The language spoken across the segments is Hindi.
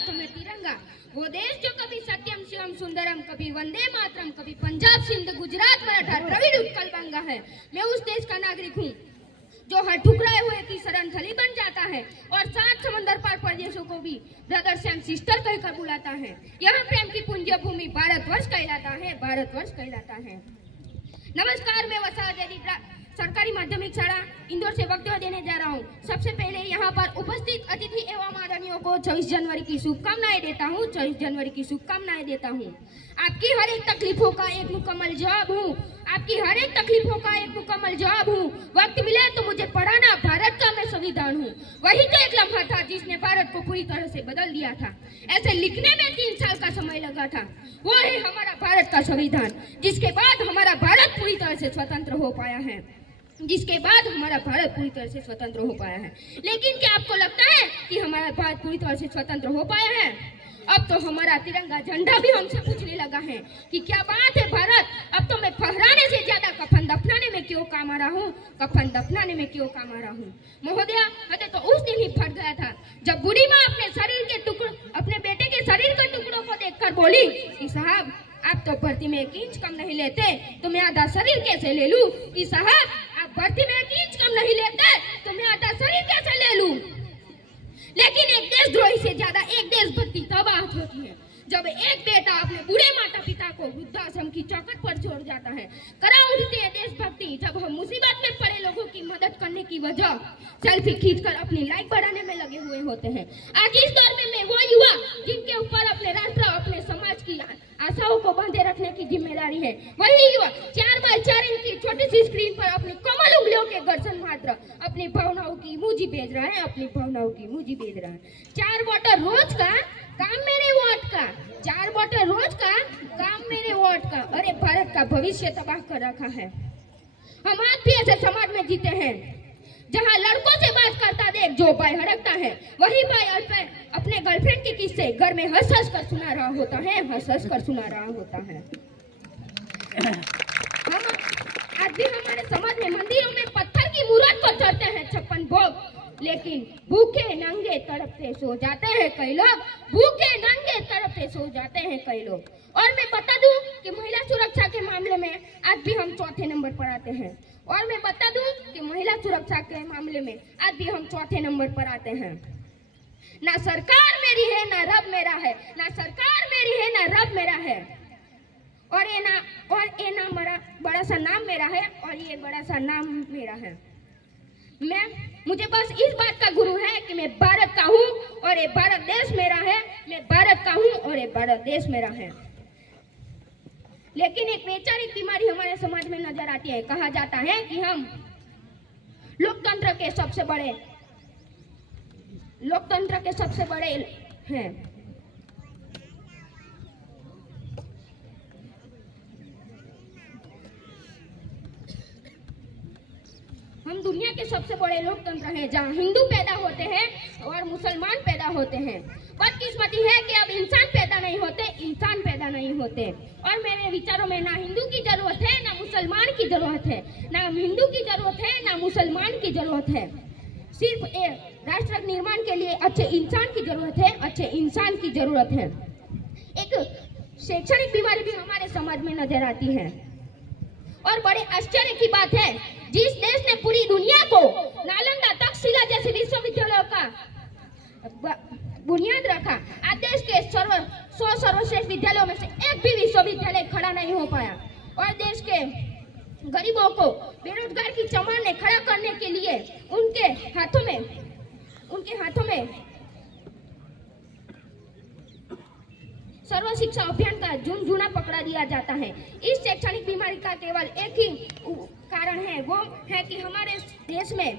हाथों में तिरंगा, वो देश जो कभी सत्यम शिवम सुंदरम, कभी वंदे मातरम, कभी पंजाब सिंध गुजरात मराठा द्रविड़ उत्कल बंगा है। मैं उस देश का नागरिक हूँ जो हर ठुकराए हुए की शरण थली बन जाता है और 7 समंदर पार परदेशों को भी ब्रदर्स एंड सिस्टर कहकर बुलाता है। यह प्रेम की पुंज भूमि भारतवर्ष कहलाता है, भारतवर्ष कहलाता है। नमस्कार, मैं वसाहत सरकारी माध्यमिक शाला इंदौर से वक्तव्य देने जा रहा हूँ। सबसे पहले यहाँ पर उपस्थित अतिथि एवं आदरणीयों को 24 जनवरी की शुभकामनाएं देता हूँ, 24 जनवरी की शुभकामनाएं देता हूँ। आपकी हर एक तकलीफों का एक मुकम्मल जवाब हूँ, आपकी हर एक तकलीफों का एक मुकम्मल जवाब हूँ। वक्त मिले तो मुझे पढ़ाना, भारत का मैं संविधान हूँ। वही तो एक लम्हा था जिसने भारत को पूरी तरह से बदल दिया था। ऐसे लिखने में 3 साल का समय लगा था। वो है हमारा भारत का संविधान, जिसके बाद हमारा भारत पूरी तरह से स्वतंत्र हो पाया है, जिसके बाद हमारा भारत पूरी तरह से स्वतंत्र हो पाया है। लेकिन क्या आपको लगता है कि हमारा भारत पूरी तरह से स्वतंत्र हो पाया है? अब तो हमारा तिरंगा झंडा भी हमसे पूछने लगा है कि क्या बात है भारत, अब तो मैं फहराने से ज्यादा कफन दफनाने में क्यों काम आ रहा हूँ, कफन दफनाने में क्यों काम आ रहा हूँ। महोदया, हमें तो उस दिन ही फट गया था जब बूढ़ी माँ अपने शरीर के टुकड़ों, अपने बेटे के शरीर के टुकड़ों को देखकर बोली कि साहब आप तो भर्ती में 1 इंच कम नहीं लेते, तो मैं आधा शरीर कैसे ले लूं? कि साहब आप भर्ती में 1 इंच कम नहीं लेते, तो मैं आधा शरीर कैसे ले लूं? लेकिन एक देशद्रोही से ज्यादा एक देशभक्ति तब आहत होती है जब एक बेटा अपने बूढ़े माता पिता को वृद्धाश्रम की चौखट पर छोड़ जाता है। करा उठती है देशभक्ति जब हम मुसीबत में पड़े लोगों की मदद करने की वजह सेल्फी खींचकर अपनी लाइक बढ़ाने में लगे हुए होते हैं। आज इस दौर में मैं वो युवा जिनके ऊपर अपने राष्ट्र, अपने समाज की आशाओं को बांधे रखने की जिम्मेदारी है, वही युवा 4x4 इंच की छोटी सी स्क्रीन पर अपनी कमल उंगलियों के गर्जन मात्र अपनी भावनाओं की मुझी भेज रहा है, अपनी भावनाओं की मुझी भेज रहा है। 4 बॉटल रोज का काम मेरे वोट का, 4 बॉटल रोज का काम मेरे वोट का। अरे भारत का भविष्य तबाह कर रखा है। हम आज भी ऐसे समाज में जीते हैं जहाँ लड़कों से बात करता देख जो भाई हड़कता है, वही भाई अपने गर्लफ्रेंड के किस्से घर में हंस हंस कर सुना रहा होता है, हंस हंस कर सुना रहा होता है। हम आज भी हमारे समाज में मंदिरों में पत्थर की मूर्त को चढ़ते हैं 56 भोग, लेकिन भूखे नंगे तड़पते सो जाते हैं कई लोग, भूखे नंगे तड़पते सो जाते हैं कई लोग। और मैं बता दूं कि महिला सुरक्षा के मामले में आज भी हम 4थे नंबर पर आते हैं। और मैं बता दूं कि महिला सुरक्षा के मामले में आज भी हम 4थे नंबर पर आते हैं। ना सरकार मेरी है ना रब मेरा है, ना सरकार मेरी है ना रब मेरा है, और ये ना बड़ा सा नाम मेरा है, और ये बड़ा सा नाम मेरा है। मुझे बस इस बात का गुरु है कि मैं भारत का हूँ और ये भारत देश मेरा है, मैं भारत का हूँ और ये भारत देश मेरा है। लेकिन एक वैचारिक बीमारी हमारे समाज में नजर आती है। कहा जाता है कि हम लोकतंत्र के सबसे बड़े हैं। हम दुनिया के सबसे बड़े लोकतंत्र हैं जहां हिंदू पैदा होते हैं और मुसलमान पैदा होते हैं। बदकिस्मती है कि अब इंसान पैदा नहीं होते, इंसान पैदा नहीं होते। और मेरे विचारों में ना हिंदू की जरूरत है ना मुसलमान की जरूरत है, ना हिंदू की जरूरत है ना मुसलमान की जरूरत है। सिर्फ राष्ट्र निर्माण के लिए अच्छे इंसान की जरूरत है, अच्छे इंसान की जरूरत है। एक शैक्षणिक बीमारी भी हमारे समाज में नजर आती है और बड़े आश्चर्य की बात है, जिस देश ने पूरी दुनिया को नालंदा, तक्षशिला जैसे विश्वविद्यालयों का बुनियाद रखा, आज देश के 100 सर्वश्रेष्ठ विद्यालयों में से एक भी विश्वविद्यालय खड़ा नहीं हो पाया। और देश के गरीबों को बेरोजगार की चमार ने खड़ा करने के लिए उनके हाथों में सर्व शिक्षा अभियान का झुनझुना पकड़ा दिया जाता है। इस शैक्षणिक बीमारी का केवल एक ही कारण है, वो है कि हमारे देश में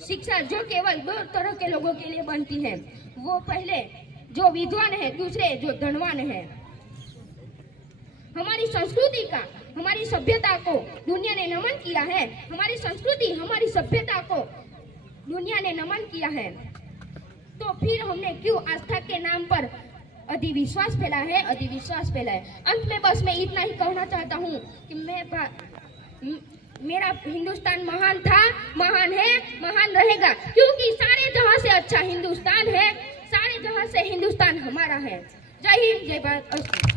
शिक्षा जो केवल 2 तरह के लोगों के लिए बनती है, वो पहले जो विद्वान है, दूसरे जो धनवान है। हमारी संस्कृति का, हमारी सभ्यता को दुनिया ने नमन किया है, हमारी संस्कृति, हमारी सभ्यता को दुनिया ने नमन किया है, तो फिर हमने क्यों आस्था के नाम पर अधिविश्वास फैला है, अधिविश्वास फैला है। अंत में बस मैं इतना ही कहना चाहता हूँ कि मेरा हिंदुस्तान महान था, महान है, महान रहेगा, क्योंकि सारे जहां से अच्छा हिंदुस्तान है, सारे जाने जहां से हिंदुस्तान हमारा है। जय हिंद, जय भारत।